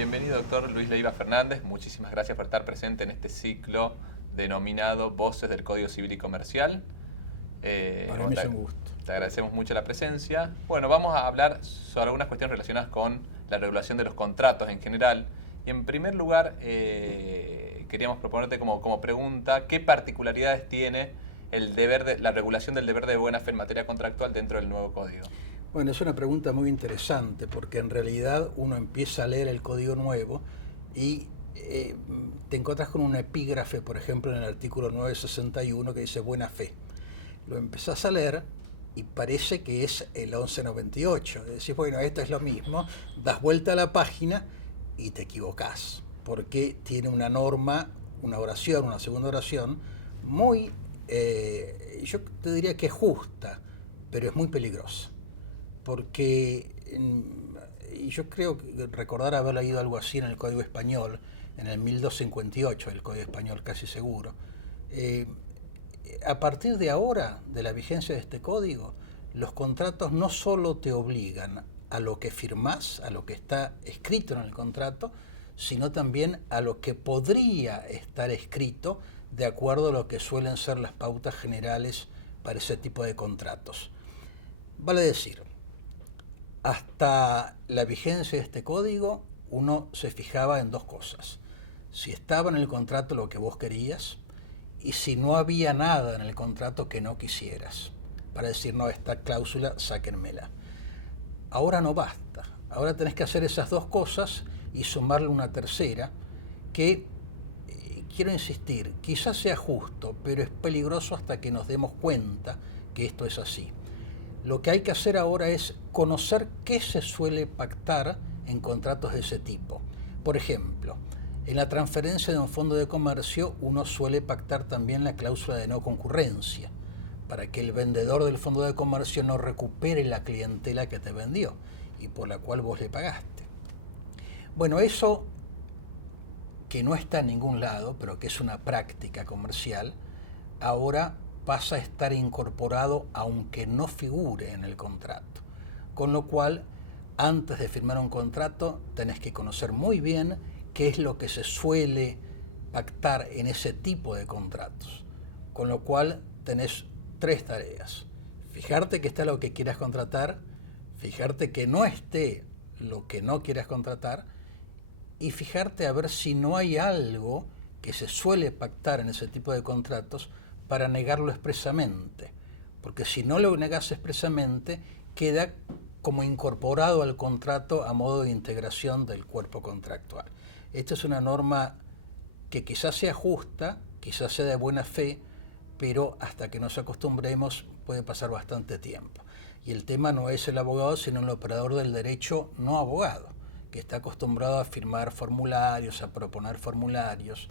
Bienvenido, doctor Luis Leiva Fernández. Muchísimas gracias por estar presente en este ciclo denominado Voces del Código Civil y Comercial. Para mí es un gusto. Te agradecemos mucho la presencia. Bueno, vamos a hablar sobre algunas cuestiones relacionadas con la regulación de los contratos en general. Y en primer lugar, queríamos proponerte como pregunta, ¿qué particularidades tiene la regulación del deber de buena fe en materia contractual dentro del nuevo código? Bueno, es una pregunta muy interesante porque en realidad uno empieza a leer el código nuevo y te encuentras con un epígrafe, por ejemplo, en el artículo 961 que dice buena fe. Lo empezás a leer y parece que es el 1198. Decís, bueno, esto es lo mismo, das vuelta a la página y te equivocás, porque tiene una norma, una oración, una segunda oración, muy, yo te diría que es justa, pero es muy peligrosa. Porque yo creo que recordar haber leído algo así en el Código Español, en el 1258, el Código Español casi seguro. A partir de ahora, de la vigencia de este código, los contratos no solo te obligan a lo que firmás, a lo que está escrito en el contrato, sino también a lo que podría estar escrito de acuerdo a lo que suelen ser las pautas generales para ese tipo de contratos. Vale decir, hasta la vigencia de este código, uno se fijaba en dos cosas. Si estaba en el contrato lo que vos querías y si no había nada en el contrato que no quisieras. Para decir, no, esta cláusula, sáquenmela. Ahora no basta. Ahora tenés que hacer esas dos cosas y sumarle una tercera que, quiero insistir, quizás sea justo, pero es peligroso hasta que nos demos cuenta que esto es así. Lo que hay que hacer ahora es conocer qué se suele pactar en contratos de ese tipo. Por ejemplo, en la transferencia de un fondo de comercio uno suele pactar también la cláusula de no concurrencia, para que el vendedor del fondo de comercio no recupere la clientela que te vendió y por la cual vos le pagaste. Bueno, eso que no está en ningún lado, pero que es una práctica comercial, ahora pasa a estar incorporado aunque no figure en el contrato. Con lo cual, antes de firmar un contrato, tenés que conocer muy bien qué es lo que se suele pactar en ese tipo de contratos. Con lo cual, tenés tres tareas. Fijarte que está lo que quieras contratar, fijarte que no esté lo que no quieras contratar y fijarte a ver si no hay algo que se suele pactar en ese tipo de contratos para negarlo expresamente, porque si no lo negas expresamente, queda como incorporado al contrato a modo de integración del cuerpo contractual. Esta es una norma que quizás sea justa, quizás sea de buena fe, pero hasta que nos acostumbremos puede pasar bastante tiempo. Y el tema no es el abogado, sino el operador del derecho no abogado, que está acostumbrado a firmar formularios, a proponer formularios,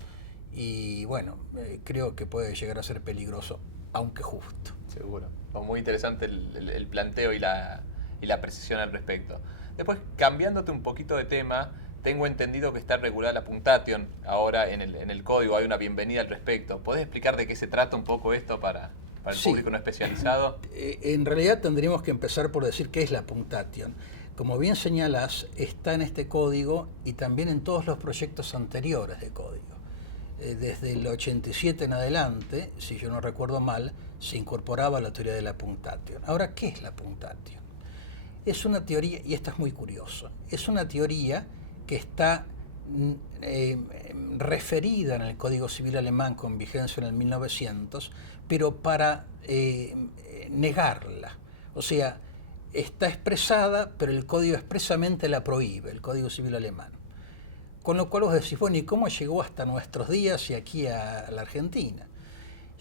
y bueno, creo que puede llegar a ser peligroso, aunque justo. Seguro. Muy interesante el planteo y la precisión al respecto. Después, cambiándote un poquito de tema, tengo entendido que está regulada la punctation ahora en el código, hay una bienvenida al respecto. ¿Podés explicar de qué se trata un poco esto para el público no especializado? En realidad tendríamos que empezar por decir qué es la punctation. Como bien señalas, está en este código y también en todos los proyectos anteriores de código. Desde el 87 en adelante, si yo no recuerdo mal, se incorporaba la teoría de la punctation. Ahora, ¿qué es la punctation? Es una teoría, y esto es muy curioso, es una teoría que está referida en el Código Civil alemán con vigencia en el 1900, pero para negarla. O sea, está expresada, pero el código expresamente la prohíbe, el Código Civil alemán. Con lo cual vos decís, bueno, ¿y cómo llegó hasta nuestros días y aquí a la Argentina?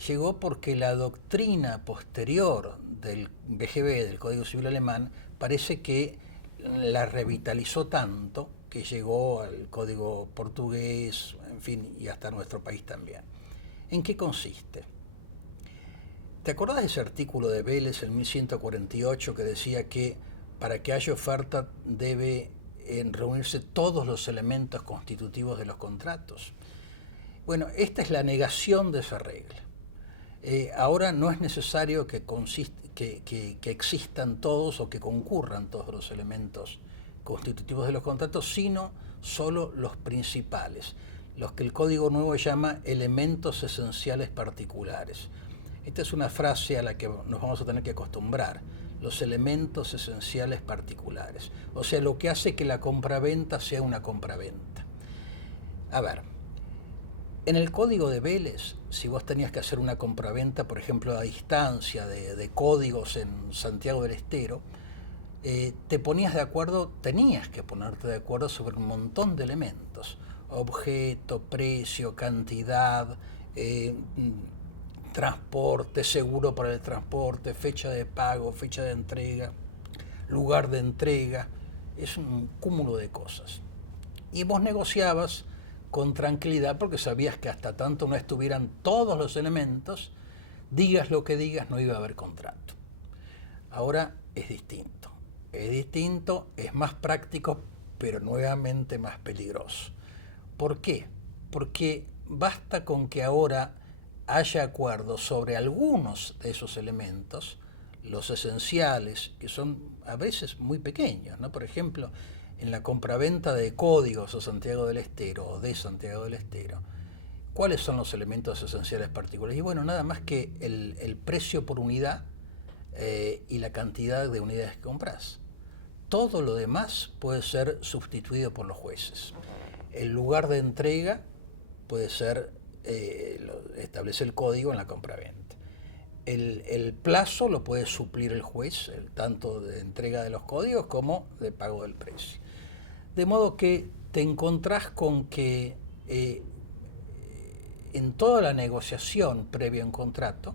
Llegó porque la doctrina posterior del BGB, del Código Civil alemán, parece que la revitalizó tanto que llegó al Código portugués, en fin, y hasta nuestro país también. ¿En qué consiste? ¿Te acordás de ese artículo de Vélez en 1148 que decía que para que haya oferta debe reunirse todos los elementos constitutivos de los contratos? Bueno, esta es la negación de esa regla. Ahora no es necesario que existan todos o que concurran todos los elementos constitutivos de los contratos, sino solo los principales, los que el Código Nuevo llama elementos esenciales particulares. Esta es una frase a la que nos vamos a tener que acostumbrar, los elementos esenciales particulares. O sea, lo que hace que la compraventa sea una compraventa. A ver, en el código de Vélez, si vos tenías que hacer una compraventa, por ejemplo, a distancia de códigos en Santiago del Estero, te ponías de acuerdo, tenías que ponerte de acuerdo sobre un montón de elementos. Objeto, precio, cantidad, transporte, seguro para el transporte, fecha de pago, fecha de entrega, lugar de entrega. Es un cúmulo de cosas. Y vos negociabas con tranquilidad porque sabías que hasta tanto no estuvieran todos los elementos, digas lo que digas, no iba a haber contrato. Ahora es distinto. Es distinto, es más práctico, pero nuevamente más peligroso. ¿Por qué? Porque basta con que ahora haya acuerdo sobre algunos de esos elementos, los esenciales, que son a veces muy pequeños, ¿no? Por ejemplo, en la compraventa de códigos a Santiago del Estero o de Santiago del Estero, ¿cuáles son los elementos esenciales particulares? Y bueno, nada más que el precio por unidad y la cantidad de unidades que compras. Todo lo demás puede ser sustituido por los jueces. El lugar de entrega puede ser, establece el código en la compraventa. El plazo lo puede suplir el juez, tanto de entrega de los códigos como de pago del precio. De modo que te encontrás con que en toda la negociación previa a un contrato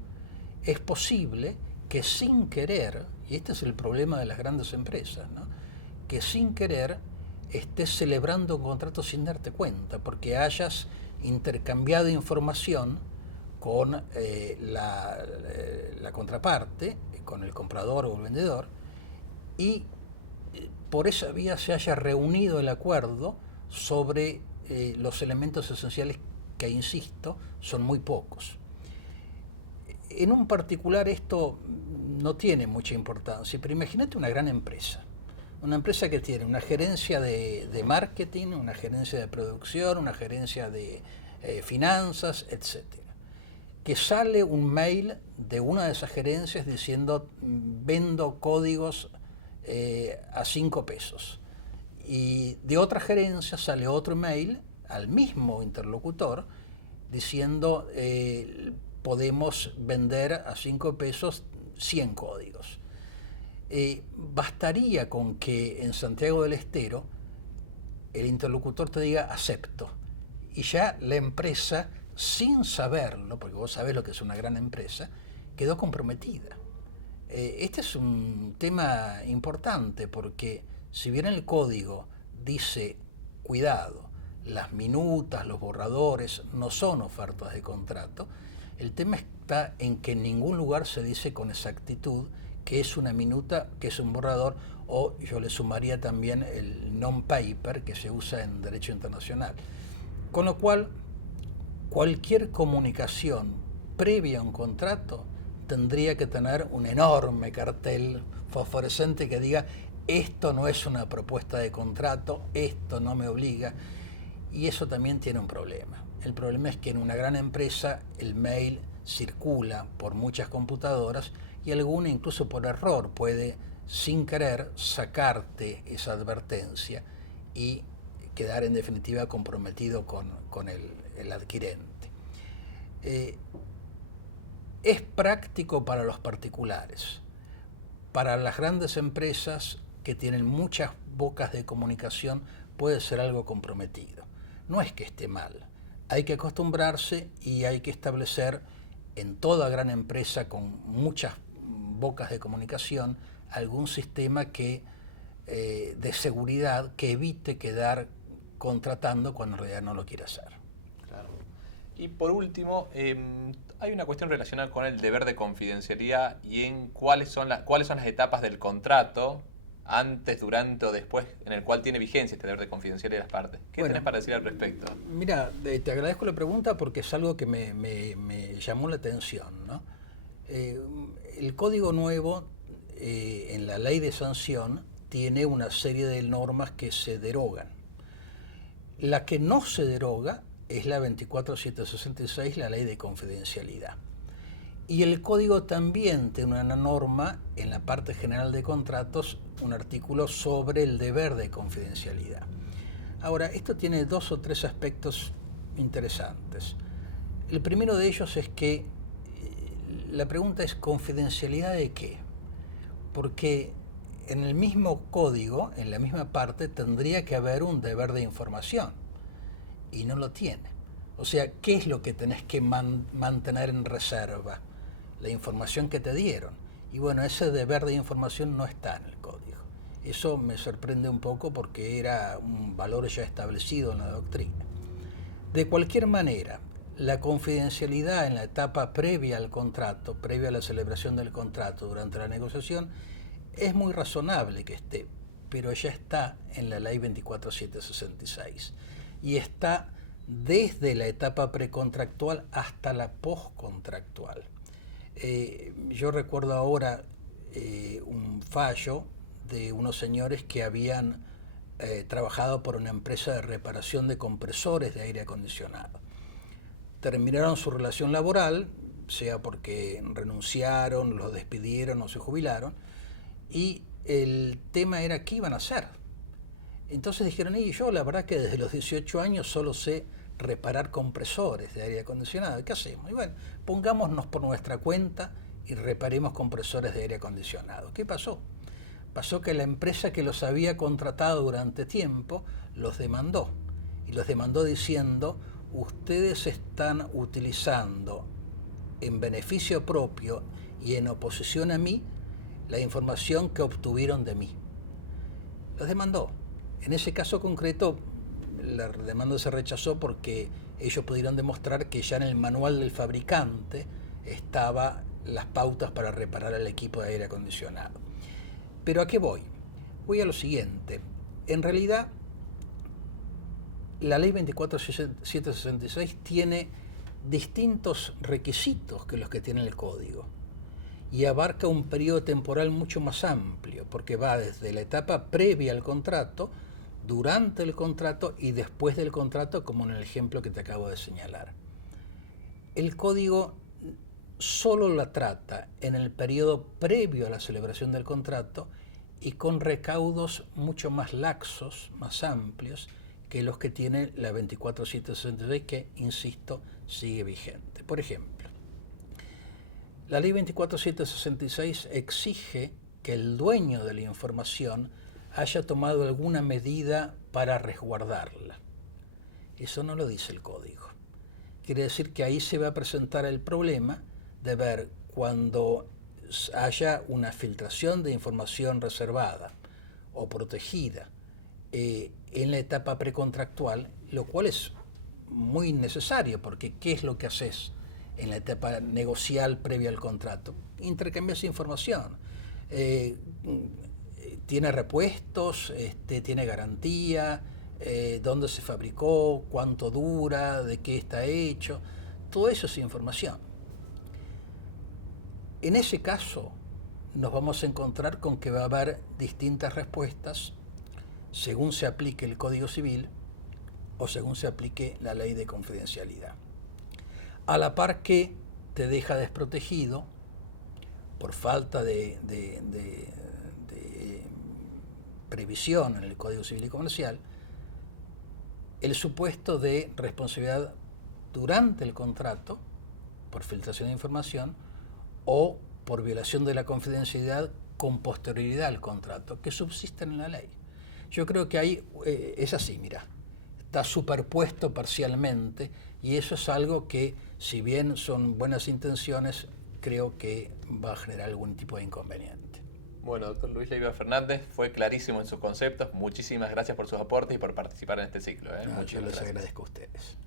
es posible que sin querer, y este es el problema de las grandes empresas, ¿no? Que sin querer estés celebrando un contrato sin darte cuenta, porque hayas intercambiado información con la contraparte, con el comprador o el vendedor, y por esa vía se haya reunido el acuerdo sobre los elementos esenciales que, insisto, son muy pocos. En un particular esto no tiene mucha importancia, pero imagínate una gran empresa. Una empresa que tiene una gerencia de marketing, una gerencia de producción, una gerencia de finanzas, etc. Que sale un mail de una de esas gerencias diciendo vendo códigos a 5 pesos. Y de otra gerencia sale otro mail al mismo interlocutor diciendo podemos vender a 5 pesos 100 códigos. Bastaría con que en Santiago del Estero el interlocutor te diga acepto, y ya la empresa, sin saberlo, porque vos sabés lo que es una gran empresa, quedó comprometida. Este es un tema importante porque si bien el código dice cuidado, las minutas, los borradores no son ofertas de contrato, el tema está en que en ningún lugar se dice con exactitud que es una minuta, que es un borrador, o yo le sumaría también el non-paper que se usa en derecho internacional. Con lo cual, cualquier comunicación previa a un contrato tendría que tener un enorme cartel fosforescente que diga esto no es una propuesta de contrato, esto no me obliga, y eso también tiene un problema. El problema es que en una gran empresa el mail circula por muchas computadoras y alguna incluso por error puede sin querer sacarte esa advertencia y quedar en definitiva comprometido con el adquirente. Es práctico para los particulares. Para las grandes empresas que tienen muchas bocas de comunicación puede ser algo comprometido. No es que esté mal, hay que acostumbrarse y hay que establecer en toda gran empresa con muchas bocas de comunicación algún sistema que de seguridad que evite quedar contratando cuando en realidad no lo quiere hacer. Claro. Y por último, hay una cuestión relacionada con el deber de confidencialidad y en cuáles son las etapas del contrato, antes, durante o después, en el cual tiene vigencia este deber de confidencialidad de las partes. ¿Qué tenés para decir al respecto? Mira, te agradezco la pregunta porque es algo que me llamó la atención, ¿no? El Código Nuevo, en la ley de sanción, tiene una serie de normas que se derogan. La que no se deroga es la 24766, la ley de confidencialidad. Y el código también tiene una norma en la parte general de contratos, un artículo sobre el deber de confidencialidad. Ahora, esto tiene 2 o 3 aspectos interesantes. El primero de ellos es que la pregunta es ¿confidencialidad de qué? Porque en el mismo código, en la misma parte, tendría que haber un deber de información y no lo tiene. O sea, ¿qué es lo que tenés que mantener en reserva? La información que te dieron. Y bueno, ese deber de información no está en el código. Eso me sorprende un poco porque era un valor ya establecido en la doctrina. De cualquier manera, la confidencialidad en la etapa previa al contrato, previa a la celebración del contrato durante la negociación, es muy razonable que esté, pero ya está en la ley 24766 y está desde la etapa precontractual hasta la postcontractual. Yo recuerdo ahora un fallo de unos señores que habían trabajado por una empresa de reparación de compresores de aire acondicionado. Terminaron su relación laboral, sea porque renunciaron, los despidieron o se jubilaron, y el tema era qué iban a hacer. Entonces dijeron, y yo la verdad que desde los 18 años solo sé reparar compresores de aire acondicionado. ¿Qué hacemos? Y bueno, pongámonos por nuestra cuenta y reparemos compresores de aire acondicionado. ¿Qué pasó? Pasó que la empresa que los había contratado durante tiempo los demandó. Y los demandó diciendo, ustedes están utilizando en beneficio propio y en oposición a mí la información que obtuvieron de mí. Los demandó. En ese caso concreto, la demanda se rechazó porque ellos pudieron demostrar que ya en el manual del fabricante estaban las pautas para reparar el equipo de aire acondicionado. ¿Pero a qué voy? Voy a lo siguiente. En realidad, la ley 24766 tiene distintos requisitos que los que tiene el código y abarca un periodo temporal mucho más amplio, porque va desde la etapa previa al contrato, durante el contrato y después del contrato, como en el ejemplo que te acabo de señalar. El código solo la trata en el periodo previo a la celebración del contrato y con recaudos mucho más laxos, más amplios, que los que tiene la 24766, que, insisto, sigue vigente. Por ejemplo, la ley 24766 exige que el dueño de la información haya tomado alguna medida para resguardarla. Eso no lo dice el código. Quiere decir que ahí se va a presentar el problema de ver cuando haya una filtración de información reservada o protegida en la etapa precontractual, lo cual es muy necesario, porque ¿qué es lo que haces en la etapa negocial previa al contrato? Intercambias información. Tiene repuestos, tiene garantía, dónde se fabricó, cuánto dura, de qué está hecho, todo eso es información. En ese caso nos vamos a encontrar con que va a haber distintas respuestas según se aplique el Código Civil o según se aplique la ley de confidencialidad. A la par que te deja desprotegido por falta de previsión en el Código Civil y Comercial, el supuesto de responsabilidad durante el contrato por filtración de información o por violación de la confidencialidad con posterioridad al contrato, que subsisten en la ley. Yo creo que ahí es así, mira, está superpuesto parcialmente y eso es algo que, si bien son buenas intenciones, creo que va a generar algún tipo de inconveniente. Bueno, doctor Luis Leiva Fernández, fue clarísimo en sus conceptos. Muchísimas gracias por sus aportes y por participar en este ciclo. Yo les agradezco a ustedes.